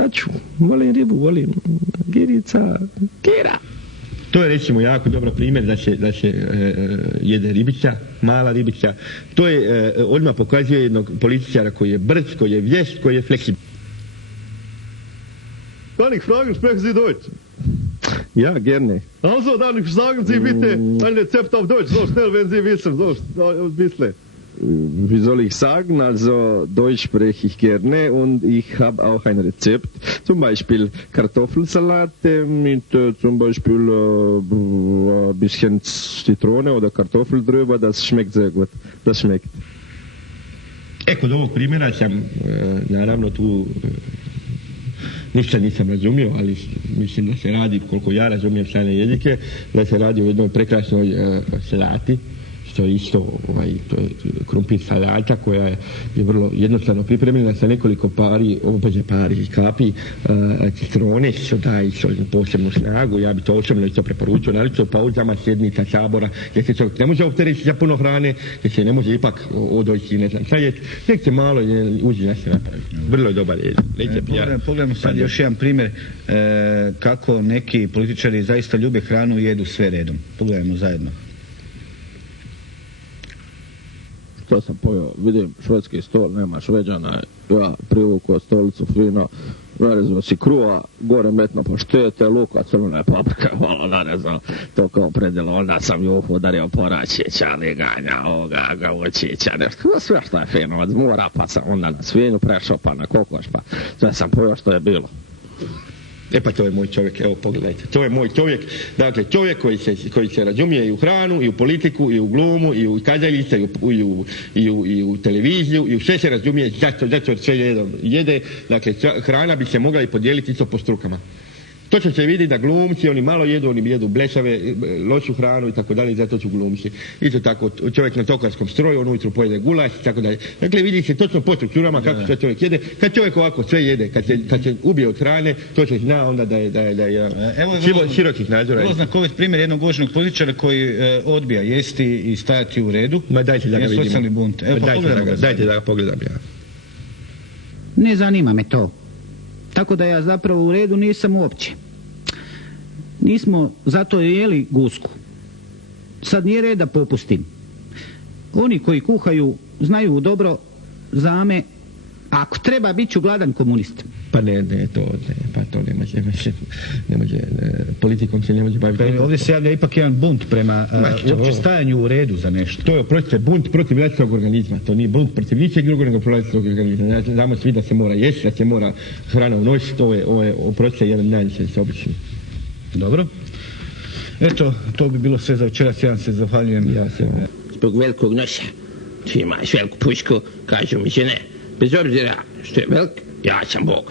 šta ću, volim ribu, volim girica, kira. To je recimo jako dobar primjer da se jede ribica, mala ribica. To je odmah pokazuje jednog političara koji je brz, koji je vješt, koji je fleksibilan. Kann ich fragen, sprechen Sie Deutsch? Ja, gerne. Also, dann sagen Sie bitte ein Rezept auf Deutsch, so schnell, wenn Sie wissen, so ein bisschen. Wie soll ich sagen? Also Deutsch spreche ich gerne und ich habe auch ein Rezept. Zum Beispiel Kartoffelsalat mit zum Beispiel ein bisschen Zitrone oder Kartoffel drüber. Das schmeckt sehr gut. Das schmeckt. Kod ovog primjera sam naravno tu ništa nisam razumio, ali mislim da se radi, koliko ja razumijem strane jezike, da se radi o jednoj prekrasnoj salati, što je isto to je krumpir salata koja je vrlo jednostavno pripremljena sa nekoliko kapi citrone, što daje isto posebnu snagu. Ja bi to osobno isto preporučio, naročito u pauzama sjednica sabora, jer se čovjek ne može opterećiti za puno hrane, jer se ne može ipak odojiti, ne znam šta je, nek se malo uđi se napravi. Vrlo je dobar jed. Pogledamo sad još jedan primjer kako neki političari zaista ljube hranu i jedu sve redom. Pogledajmo zajedno. To sam pojao, vidim švedski stol, nema Šveđana, ja privukao stolicu fino, narezao si kruha, gore metno paštete, luka, crvena paprika, malo narezao, to kao predjelo, onda sam ju udario poračića, liganja, ovoga, gavučića, nešto, sve što je fino, od mora, pa sam onda na svinju prešao, pa na kokoš, pa sve sam pojao što je bilo. Pa to je moj čovjek, evo pogledajte, to je moj čovjek, dakle čovjek koji se razumije i u hranu, i u politiku, i u glumu, i u kazalište, i u televiziju, i u sve se razumije, zato sve jede, dakle hrana bi se mogla i podijeliti isto po strukama. Točno se vidi da glumci, oni malo jedu, oni jedu blesave, lošu hranu i tako dalje, zato su glumci. Isto tako, čovjek na tokarskom stroju, on ujutro pojede gulaš i tako dalje. Dakle, vidi se točno po strukturama kako sve čovjek jede. Kad čovjek ovako sve jede, kad se ubije od hrane, to se zna onda da je širokih nadzora. Vrlo znakovit primjer jednog uvaženog političara koji odbija jesti i stajati u redu. Ma dajte da ga vidimo. Socijalni bunt. Dajte da ga pogledam ja. Ne zanima me to. Tako da ja zapravo u redu nisam uopće. Nismo zato jeli gusku. Sad nije red da popustim. Oni koji kuhaju znaju dobro zame, ako treba bit ću gladan komunist. Pa ne, to ne može, politikom se ne može baviti. Ovdje se javlja ipak jedan bunt prema uopće stajanju u redu za nešto. To je oprostite bunt protiv vlastitog organizma, to nije bunt protiv ničeg drugog nego protiv vlastitog organizma. Znamo svi da se mora jesti, da se mora hrana unositi, ovo je oprostite jedan dan se obično. Dobro. Eto, to bi bilo sve za večeras, ja se zahvaljujem. Zbog velikog noša, ti imaš veliku pušku, kažu mi žene, bez obzira što je velik, ja sam Bog.